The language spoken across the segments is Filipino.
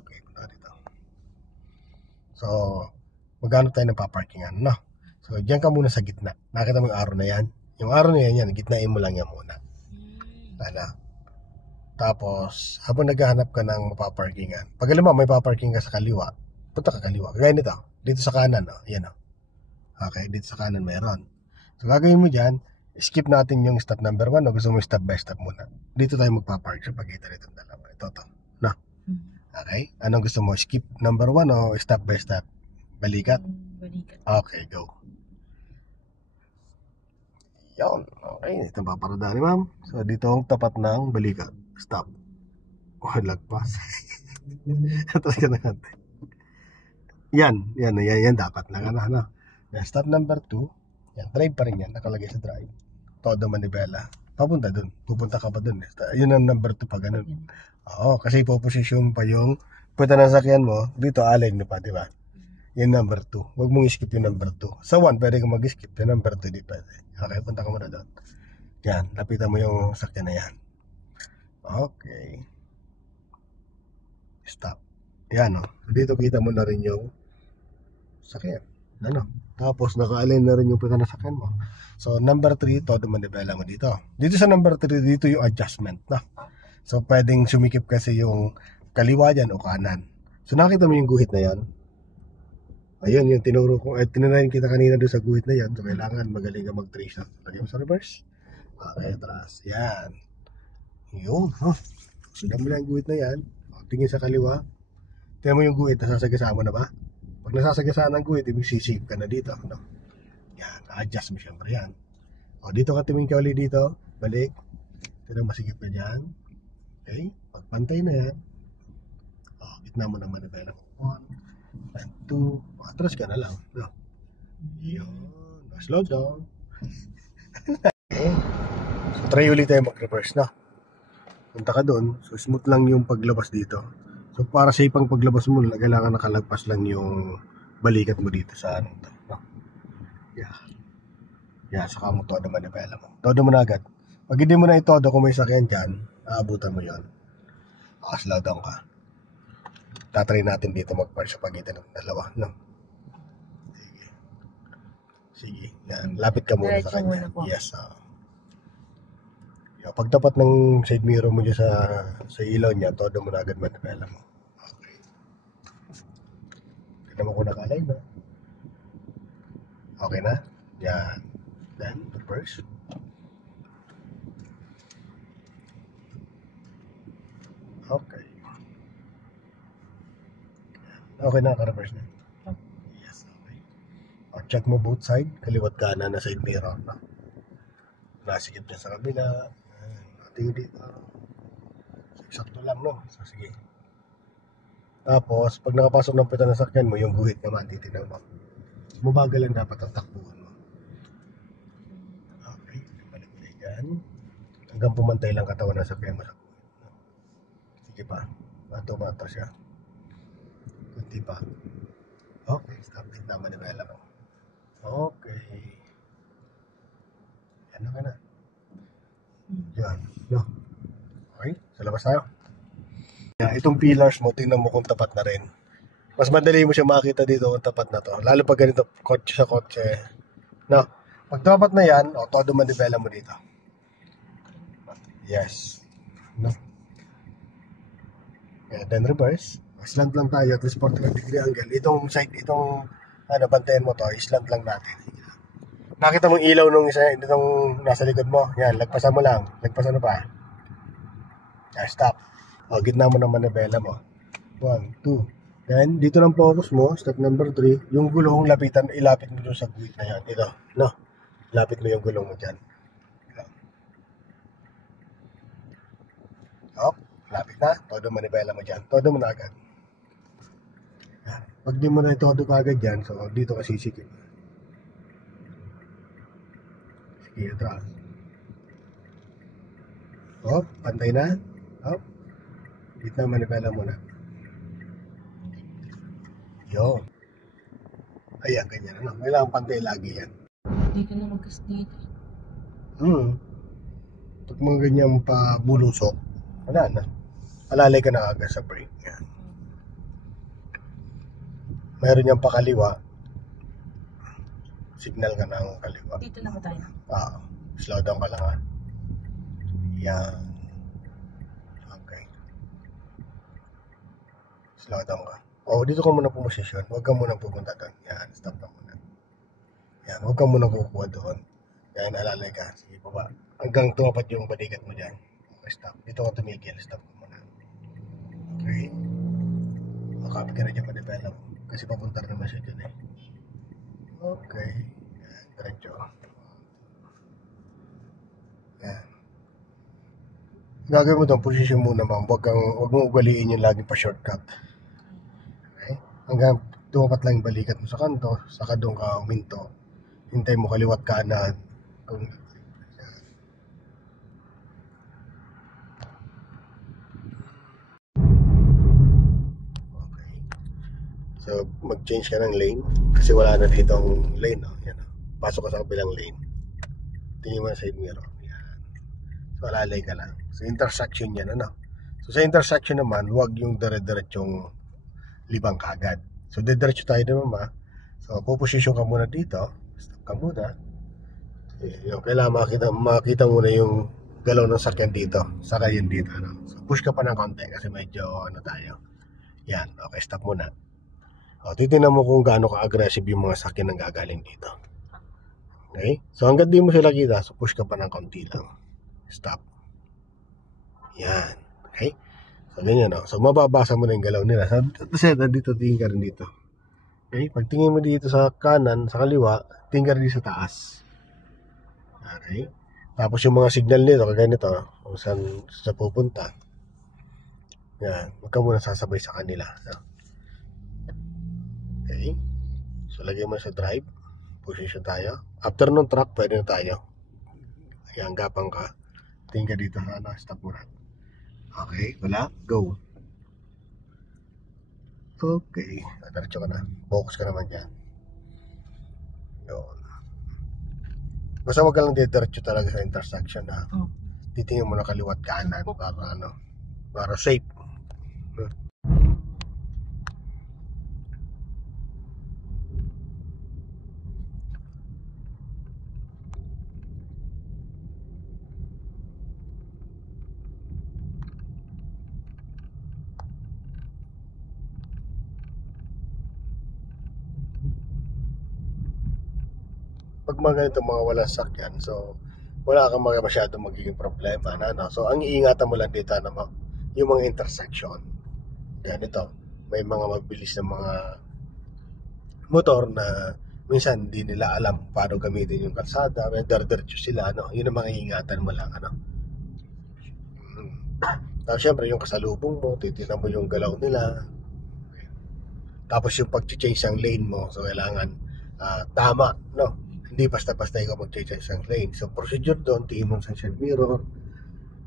Okay, punta dito. So, maghanap tayo ng paparkingan, no? So, diyan ka muna sa gitna. Nakita mo yung arrow na yan? Yung arrow na yan, gitnain mo lang yan muna. Ano? Tapos, habang naghahanap ka ng mapaparkingan, pag alam mo may paparking ka sa kaliwa, punta ka kaliwa. Kagaya nito, dito sa kanan, no? Yan, no? Okay, dito sa kanan mayroon. So, gagawin mo dyan, skip natin yung step number 1 o gusto mo step by step muna. Dito tayo magpapark sa pagitan itong dalawa. Ito, no? Okay, anong gusto mo? Skip number 1 o step by step? Balikat? Balikat. Okay, go. Yan. Okay, ito paparadaan ni ma'am. So, dito ang tapat ng balikat. Stop. Oh, lagpas. Ito ka na natin. Yan dapat lang. Ano. Step number 2. Yan, drive pa rin yan. Nakalagay sa drive. Todo manibela. Papunta dun. Pupunta ka pa dun. Yun ang number 2 pa ganun. Oo, kasi ipoposisyon pa yung punta ng sakyan mo. Dito, align mo pa, di ba? Yung number 2. Huwag mong skip yung number 2. Sa 1, pwede kang mag-skip. Yung number 2, di pwede. Okay, punta ka muna doon. Yan, lapitan mo yung sakyan na yan. Okay. Stop. Yan, no. Dito kita mo na rin yung sakyan. Ano? Tapos, naka-align na rin yung pagka na sakyan mo. So, number 3, todo manibela mo dito. Dito sa number 3, dito yung adjustment, no? So, pwedeng sumikip kasi yung kaliwa dyan o kanan. So, nakita mo yung guhit na yan? Ayun, yung tinuro ko, tinanayin kita kanina doon sa guhit na yan. So, kailangan magaling ka mag-trace. Lagyan mo sa reverse. Okay, atras. Yan. Yun, huh? Sundan mo lang yung guhit na yan. Tingin sa kaliwa. Tingnan mo yung guhit, nasasagasaan mo na ba? Pag nasasagasaan ng guhit, ibig sisip ka na dito. No? Yan, adjust mo siyempre yan. O, dito ka tumingin ka ulit dito. Balik. Tingnan masigip ka dyan. Okay, pagpantay na yan. O, gitna mo naman na pala. 1, and 2, atras ka na lang. No? Yun. Slow down. Okay. So, try ulit tayo mag-reverse na. Punta ka doon. So, smooth lang yung paglabas dito. So, para safe ang paglabas mo, kailangan nakalagpas lang yung balikat mo dito sa ano to. No? Yeah, saka mo todo manipela mo. Todo mo na agad. Pag hindi mo na itodo kung may sakyan dyan, aabutan mo yun. Slow down ka. Tatry natin dito mag-park sa pagitan ng dalawa, no? Sige. Yan, lapit ka muna sa kanya. Yes. Pag tapat ng side mirror mo dyan sa ilaw niya, todo mo na agad manipela mo. Okay. Tignan mo kung naka-align na. Okay na? Yan. Then, reverse. Okay. Okay na, naka-reverse na. Yes, okay. Check mo both side, kaliwat kanan na side mirror. No? Nasikip niya sa kabila. Tingin dito. Eksakto lang, no? So, sige. Tapos, pag nakapasok ng pita ng sakyan mo, yung guhit naman, titignan mo. Mabagal lang dapat ang takbuhan mo. Okay, balik ulit yan. Hanggang pumantay lang katawan ng sakyan mo. Sige pa. Tumatras siya. Kunti pa. Okay, stop. Tignan manibela mo. Okay. Yan na ka na. Yan. No. Okay, sa labas tayo. Itong pillars mo, tingnan mo kung tapat na rin. Mas madali mo siya makita dito kung tapat na to. Lalo pag ganito, kotse sa kotse. No. Pag tapat na yan, todo manibela mo dito. Yes. No. And then reverse. Slant lang tayo at least 45 degree angle. Itong side, bantayan mo to, slant lang natin. Nakita mong ilaw nung isa, itong nasa likod mo. Yan, lagpasan mo lang. Lagpasan mo pa. Stop. Gitna mo naman na bela mo. 1, 2. Then, dito ng focus mo, step number 3, yung gulong ilapit mo doon sa guhit na yan. Ito, no? Lapit mo yung gulong mo dyan. Lapit na. Todo manibela mo dyan. Todo mo na agad. Pag di mo na itodo ka agad dyan, so dito ka sisikip. Sige, atras. Pantay na. Gitna manibela mo na. Yun. Ayan, ganyan. Kailangan pantay lagi yan. Hindi ka na magkasdate. Pag mga ganyan pa bulusok, wala na. alalay ka na agad sa brake. Yan. Meron niyang pakaliwa, signal ka ng kaliwa. Dito na ba tayo? Slow down ka lang ha. Yan. Okay. Slow down ka. Dito ka muna pumusisyon. Huwag ka muna pupunta doon. Yan, stop na muna. Yan, huwag ka muna kukuha doon. Yan, alalay ka. Sige, baba. Hanggang tumapat yung balikat mo dyan. Okay, stop. Dito ka tumigil. Stop ka muna. Okay. Makapit ka na dyan manipela mo. Kasi papunta naman siya dyan eh. Okay. Yan, diretso. Yan. Gagawin mo doon, posisyon muna ma'am. Huwag mong ugaliin yung laging pa-shortcut. Okay? Hanggang tumapat lang yung balikat mo sa kanto, saka doon ka uminto. Hintay mo kaliwat kanan. Okay. So, mag-change ka ng lane. Kasi wala na dito ang lane. No? Yan, no? Pasok ka sa kabilang lane. Tingin mo sa side mirror. Yan. So, alalay ka lang. So, intersection yan, ano? So, sa intersection naman, huwag yung dire-diretsong libang kagad. So, diretso tayo naman ma. So, puposisyon ka muna dito. Stop ka muna. Yung kailangan makita muna yung galaw ng sakyan dito. Saka yun dito, ano? So, push ka pa ng konti kasi medyo, ano tayo. Yan. Okay, stop muna. Titignan mo kung gaano ka-aggressive yung mga sakyan nang gagaling dito. Okay? So, hanggang di mo sila kita, so push ka pa ng konti lang. Stop. Yan. Okay? So, ganyan, no? So, mababasa mo na yung galaw nila. Kasi, dito, tingin ka rin dito. Okay? Pag tingin mo dito sa kanan, sa kaliwa, tingin ka rin dito sa taas. Okay? Tapos, yung mga signal nito, kagaya nito, kung saan sa pupunta. Yan. Huwag ka muna sasabay sa kanila. No? Okay? So, lagay mo sa drive. Position tayo. After nung truck, pwede na tayo. Ayan, gapang ka. Tingin ka dito na, stop muna. Okay, wala. Go. Okay. Diretso ka na. Focus ka naman dyan. Yun. Basta wag ka lang diretso talaga sa intersection na. Titingin mo na kaliwat kanan para safe. Pag mga ganito mga walang sakyan, so wala kang masyadong magiging problema na, no? So ang iingatan mo lang dito naman yung mga intersection. Ganito, may mga mabilis na mga motor na minsan hindi nila alam paano gamitin yung kalsada, may diretso sila, no? Yun ang mga iingatan mo lang, ano? Tapos syempre yung kasalubong mo, titignan mo yung galaw nila. Tapos yung pag-change ng lane mo, so kailangan tama, no? Hindi basta-basta ikaw mag-change ng lane. So, procedure doon, tingin mo sa side mirror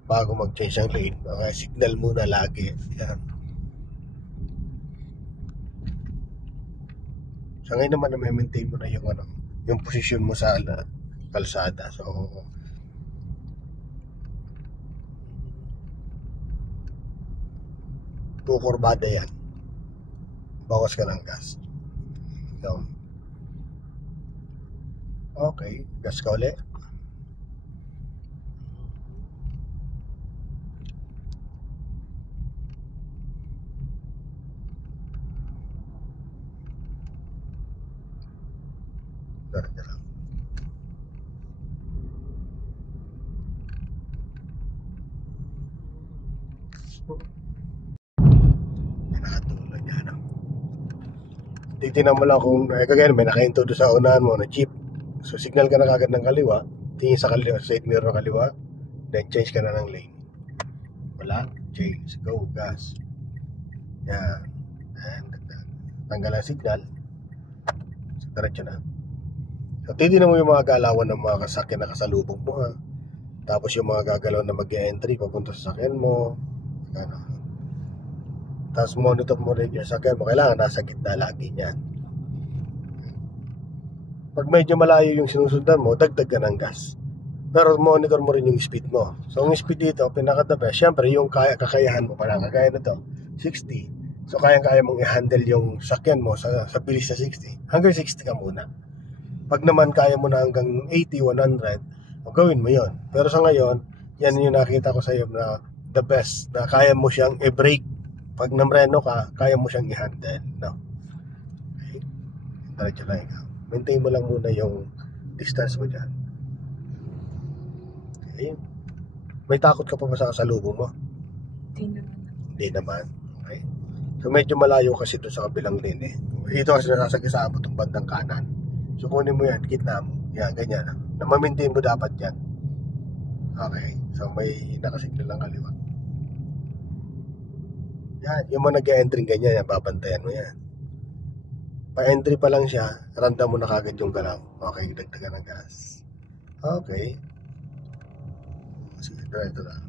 bago mag-change ng lane. Okay, signal muna lagi. Yan. So, ngayon naman, na-maintain mo na yung position mo sa kalsada. So, kukurbada yan. Bawas ka ng gas. So, okay, gas ka ulit. Diretso lang. Nakatulog niya, no? Titignan mo lang kung kagaya may nakahinto doon sa unahan mo na jeep. So, signal ka na kagad ng kaliwa. Tingin sa kaliwa, side mirror ng kaliwa. Then, change ka na ng lane. Wala. Change. Go. Gas. Yan. And, tanggal ang signal. So, diretso na. So, titignan mo yung mga galawan ng mga kasakyan na kasalubong mo, ha. Tapos, yung mga gagalaw na mag-e-entry papunta sa sakyan mo. Ano. Tapos, monitor mo rin yung sakyan mo. Kailangan nasa gitna lagi niyan. Pag medyo malayo yung sinusundan mo, dagdag ka ng gas. Pero monitor mo rin yung speed mo. So, ang speed dito, pinaka-the best, syempre, yung kakayahan mo pala. Kagaya na to, 60. So, kaya mong i-handle yung sakyan mo sa bilis na 60. Hanggang 60 ka muna. Pag naman kaya mo na hanggang 80, 100, gawin mo yon. Pero sa ngayon, yan yung nakita ko sa iyo na the best, na kaya mo siyang i-brake. Pag namreno ka, kaya mo siyang i-handle. No? Okay? Diretso lang ikaw. Maintain mo lang muna yung distance mo dyan. Okay? May takot ka pa ba sa kasalubong mo? Hindi naman. Hindi naman. Okay? So medyo malayo kasi doon sa kabilang lane eh. Ito kasi nasasagisaan mo itong bandang kanan. So kunin mo yan, gitna mo. Yan, ganyan. Na ma-maintain mo dapat yan. Okay. So may nakasignal lang kaliwa. Yan, yung mga nag-entry ganyan, yan, babantayan mo yan. Pa-entry pa lang siya, random mo na kagad yung galaw. Okay, dagdagan ng gas. Okay. Sige, ito lang.